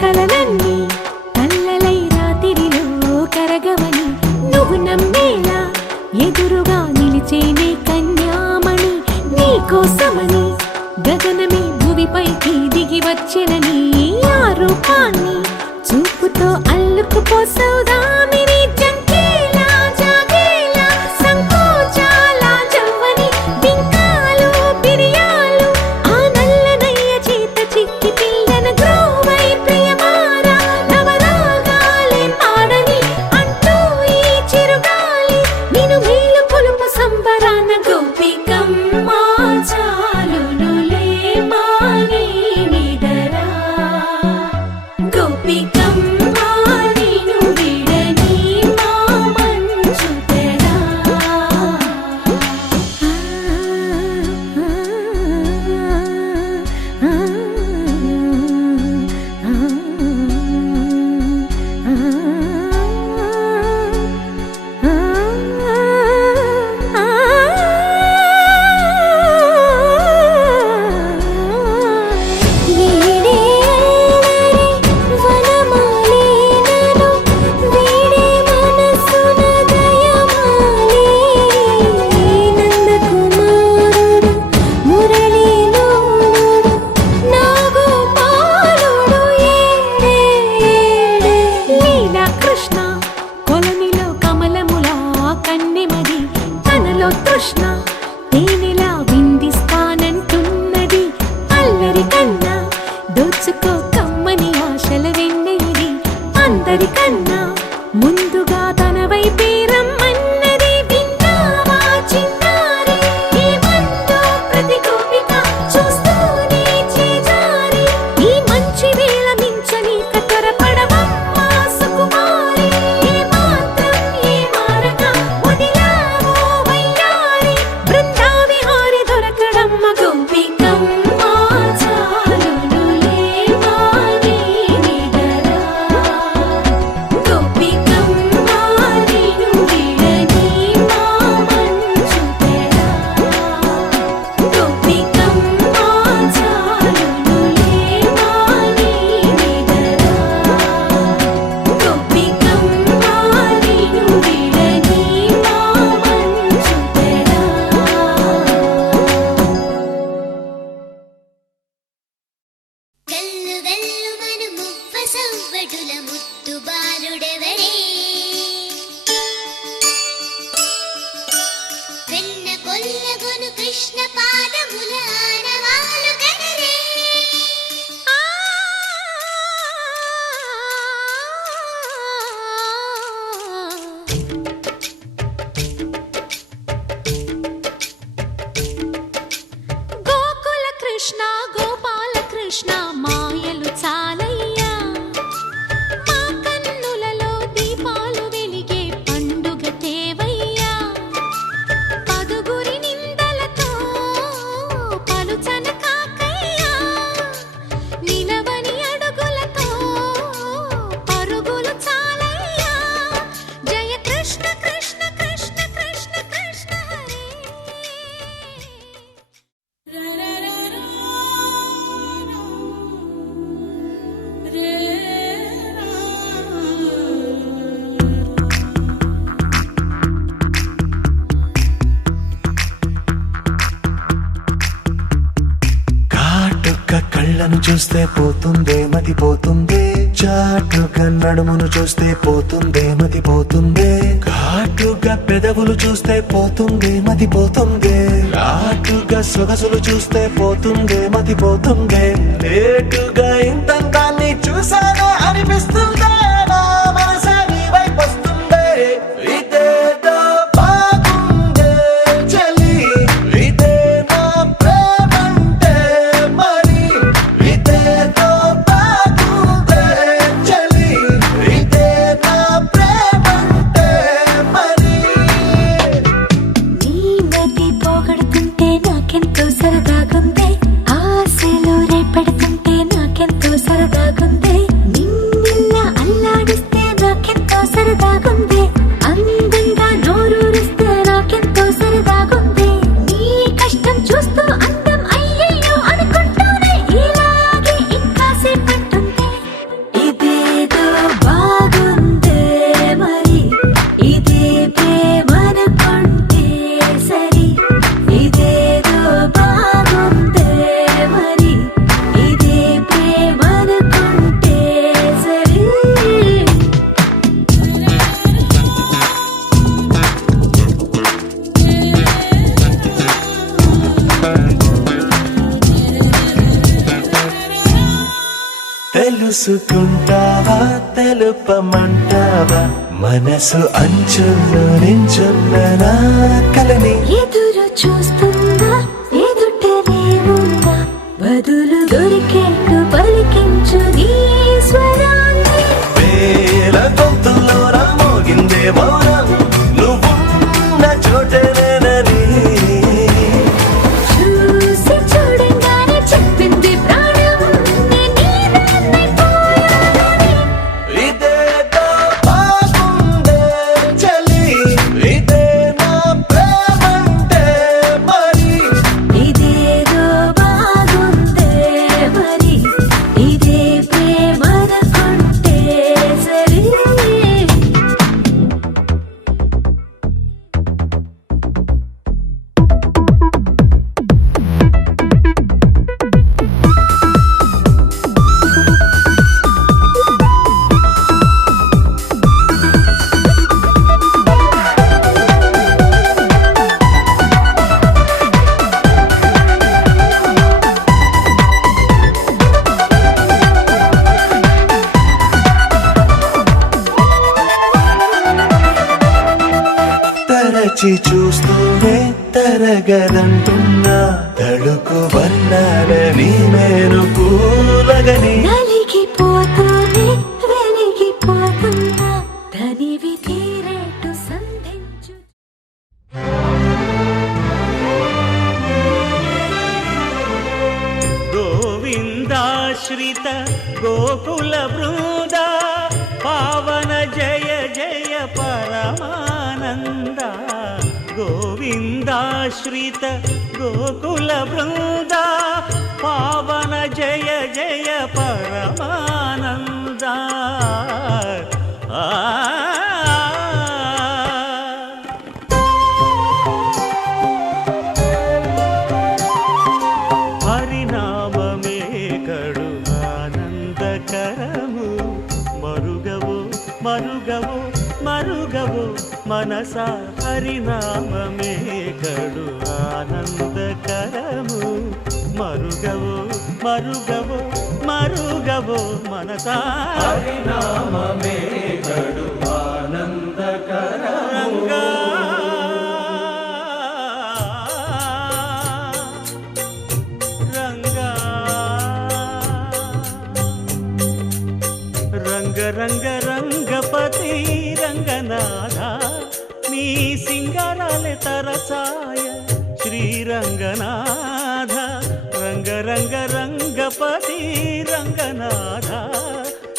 కలలన్నీ కల్లలై రాత్రిలో కరగవని నువ్వు నమ్మేలా ఎదురుగా నిలిచేనే కన్యామణి నీకోసమని గగనమే భువిపైకి దిగి వచ్చినని ఆ రూపాన్ని చూపుతో అల్లుకుపోసౌదామిని జంకేలా జాగేలా సంకోచాల జవ్వని బింకాలు బిరియాలు ఆ నల్లనయ్య చేత చిక్కి పిల్లన గ్రోవై ప్రియమారా నవరాగాలే పాడని అంటూ ఈ చిరుగాలి నిన్ను మేలు పొలుపు సంబరాన గోపికమ్మ చాలునులే మాని నిదరా గోపికమ్మ నిన్ను విడని మా మంచు తెరా తృష్ణ తేనెలా విందిస్తానంటున్నది అల్లరి కన్నా దోచుకో కమ్మని ఆశల వెన్నెది అందరికన్నా ముందుగా తన వైపే రమ్మన్నది విన్నావా చిన్నారి ఈ మందో ప్రతి గోపిక చూస్తూనే చేజారి ఈ మంచి వేళ మించని కతరపడవమ్మ సుకుమారి ఏ మాత్రం ఏ మారక వదిలావో వయ్యారి బృందావిహారి దొరకడమ్మ గోపికమ్మ చాలునులే మాని నిదరా గోపికమ్మ నిన్ను విడని మా మంచు తెరా గోపికమ్మ చాలునులే మాని నిదరా గోపికమ్మ నిన్ను విడని మా మంచు తెరా గల్లు గల్లు మను మువ్వ సవ్వడుల ముద్దు బాలుడెవరే వెన్న కొల్లగొను కృష్ణ పాదముల ఆనవాలు గనరే గోకుల కృష్ణ గోపాల కృష్ణ మాయలు చాలయ్యా మా కన్నులలో దీపాలు వెలిగే పండుగ తేవయ్యా పదుగురి నిందలతో పలుచన కాకయ్యా నిలవని అడుగులతో పరుగులు చాలయ్యా జయ కృష్ణ కృష్ణ కృష్ణ కృష్ణ కృష్ణ హరే కాటుక కళ్ళను చూస్తే పోతుందే మతి పోతుందే చాటుగా నడుమును చూస్తే పోతుందే మతి పోతుందే ఘాటుగా పెదవులు చూస్తే పోతుందే మతి పోతుందే ఘాటుగా సొగసులు చూస్తే పోతుందే మతి పోతుందే లేటుగా ఇంతంతాన్ని చూసానే అనిపిస్తుందే నా మనసే నీ వైపు వస్తుందే ఇదేదో బాగుందే చలి ఇదే నా ప్రేమంటే మరి ఇదేదో బాగుందే చలి ఇదే నా ప్రేమంటే మరి నీ మతి పోగొడుతుంటే నాకెంతో సరదాగుందే ఆశలు రేపెడుతుంటే నాకెంతో సరదాగుందే నిన్నెల్లా చూసుకుంటావా తెలుపమంటావా మనసు అంచుల్లో నించున్న నా కలని ఎదురు చూస్తుందా ఎదుటనే ఉందా బదులు దొరికేట్టు పలికించు నీ స్వరాన్ని వేల గొంతుల్లో నా మోగిందే మౌనం నువ్వున్న చోటనేనని చూసి చూడంగానే చెప్పింది ప్రాణం నీదైపోయానని ఇదేదో బాగుందే చలి ఇదే నా ప్రేమంటే మరి ఇదేదో బాగుందే మరి ఇదే ప్రేమనుకుంటే సరే తరచి చూస్తూనే తరగదంటున్నా తడుకు వర్ణాలని నేను కూలగని నలిగిపోతూనే వెలిగిపోతున్నా తనివి తీరేట్టు సంధించు గోవిందాశ్రిత గోకుల బృంద పావన జయ జయ పరమానంద గోవిందాశ్రిత గోకుల బృంద పావన జయ జయ పరమానంద హరినామమే కడు ఆనందకరము మరుగవో మరుగవో మరుగవో మనస హరినామమే కడు ఆనందకరము మరుగవో మరుగవో మరుగవో మనస హరినామమే కడు ఆనందకరము రంగ రంగ రంగపతి రంగనాథ నీ సింగారాలే తరసాయ శ్రీరంగనాథ రంగ రంగ రంగపతి రంగనాథ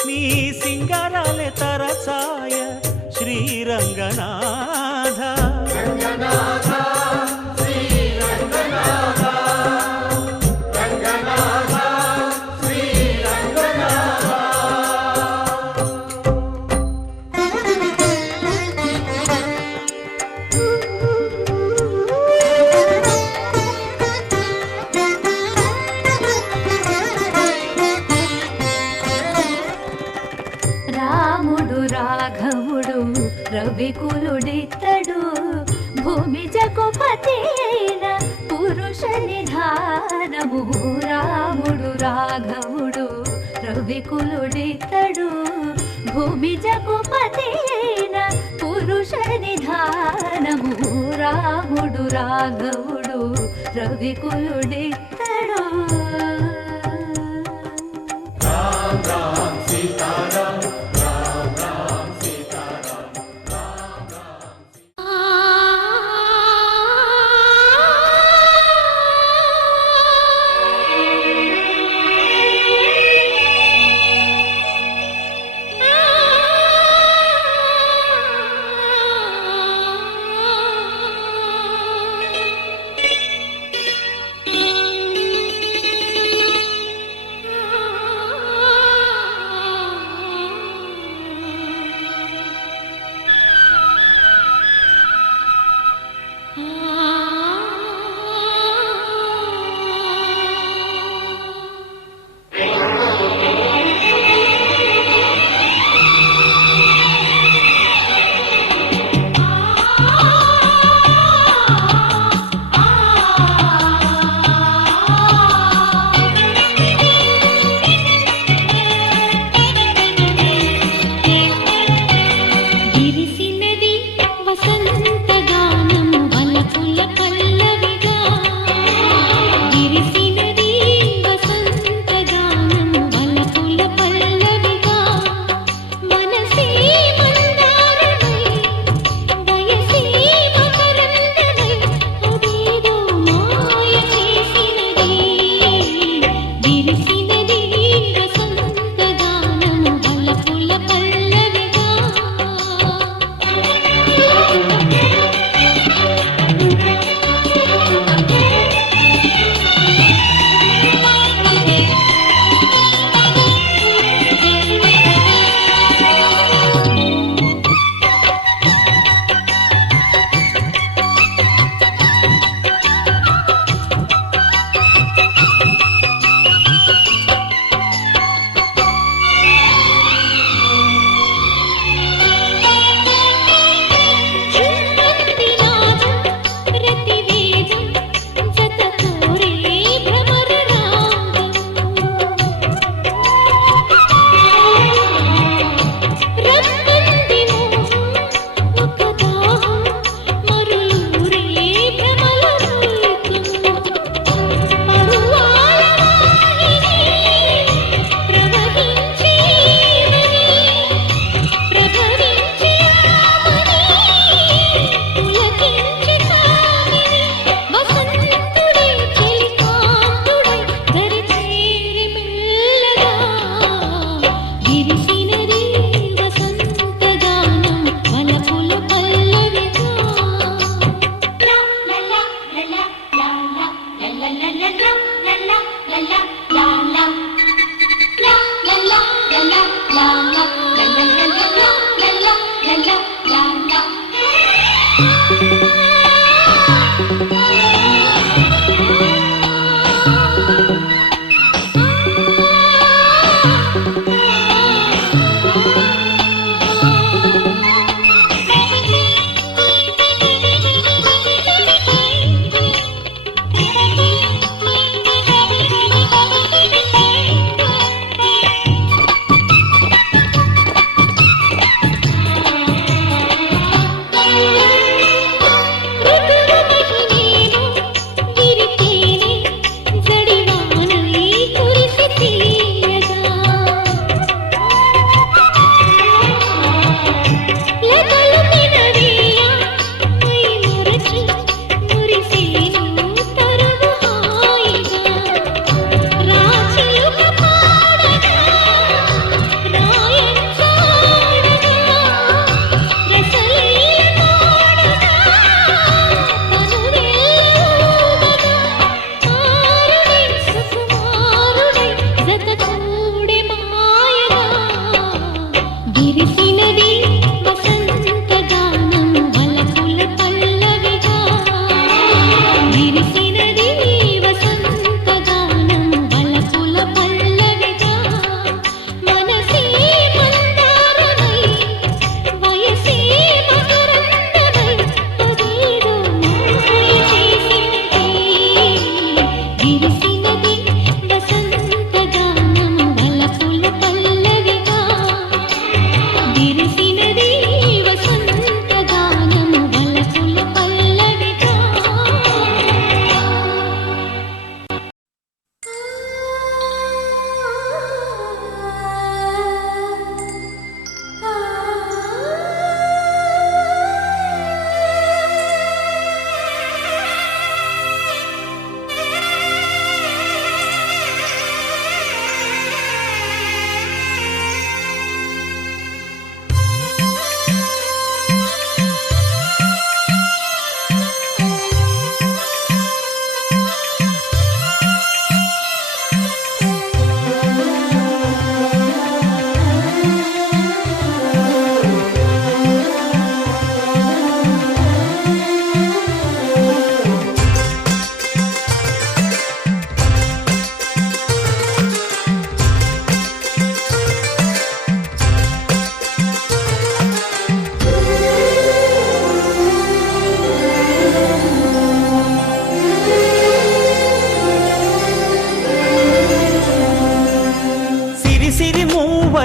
నీ సింగారాలే తరసాయ శ్రీరంగనాథ రాముడు రాఘవుడు రవికులుడితడు భూమి జగపతి అయిన పురుష నిధానము రాముడు రాఘవుడు రవికులుడితడు భూమి జగపతి అయిన పురుష నిధానము రాముడు రాఘవుడు రవికులుడితడు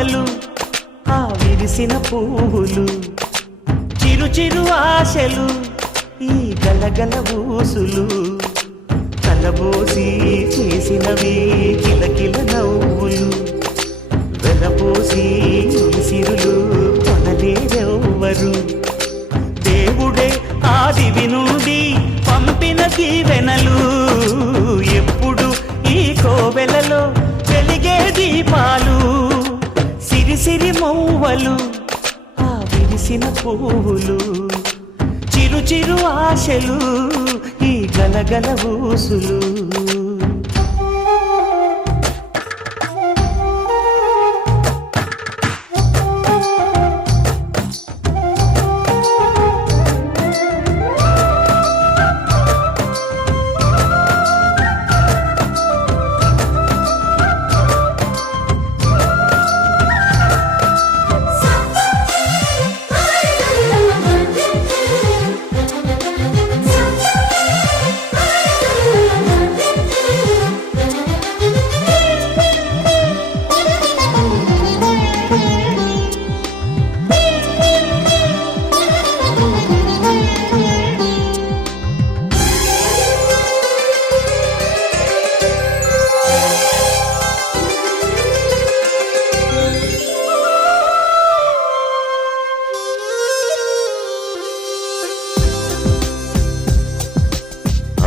మూవలు ఆ విరిసిన పువ్వులు చిరు చిరు ఆశలు ఈ గలగల ఊసులు కలబోసి చేసినవి కిలకిల నవ్వులు వెలపోసి సిరులు కొనలేరెవ్వరు దేవుడే ఆదివి నుండి పంపిన దీవెనలు ఎప్పుడు ఈ కోవెలలో వెలిగే దీపాలు సిరిసిరి మౌవలు ఆ విరిసిన పువ్వులు చిరు చిరు ఆశలు ఈ గలగల ఊసులు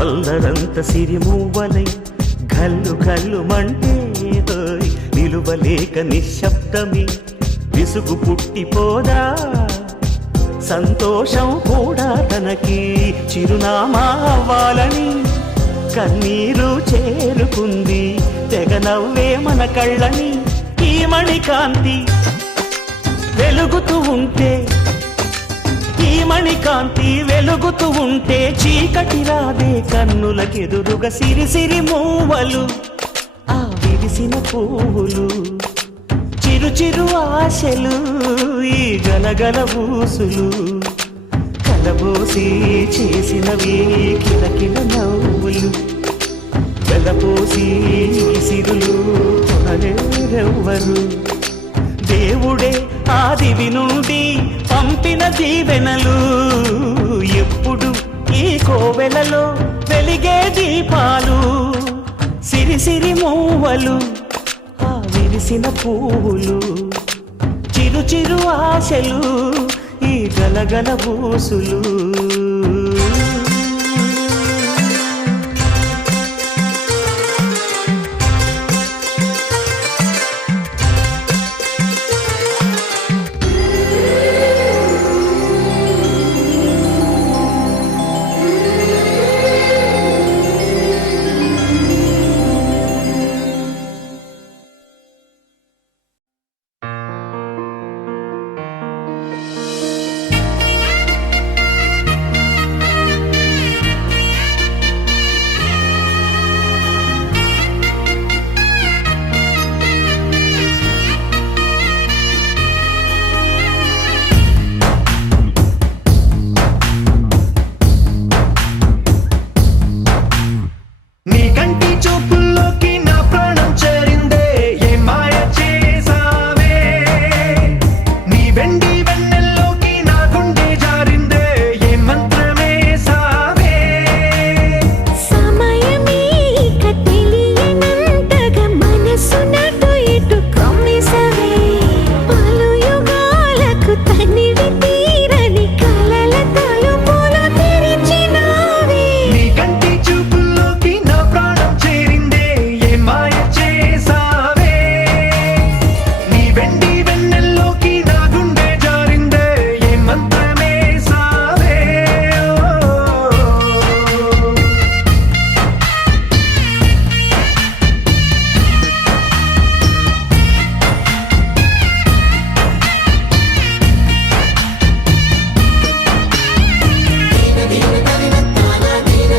అల్లరంత సిరిమూవలై గల్లు గల్లు మంటే నిలువలేక నిశ్శబ్దమి విసుగు పుట్టిపోదా సంతోషం కూడా తనకి చిరునామా అవ్వాలని కన్నీరు చేరుకుంది తెగ నవ్వే మన కళ్ళని ఈ మణికాంతి వెలుగుతూ ఉంటే ఈ మణికాంతి వెలుగుతూ ఉంటే చీకటి రాదే కన్నులకెదురుగా సిరిసిరి మూవలు ఆ విరిసిన పువ్వులు చిరు చిరు ఆశలు ఈ గలగల ఊసులు కలబోసి చేసినవి కిలకిల నవ్వులు వెలపోసి సిరులు కొనలేరెవ్వరు దేవుడే ఆదివి నుండి పంపిన దీవెనలు ఎప్పుడు ఈ కోవెలలో వెలిగే దీపాలు సిరిసిరి మూవలు ఆ విరిసిన పువ్వులు చిరు చిరు ఆశలు ఈ గలగల ఊసులు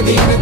దీన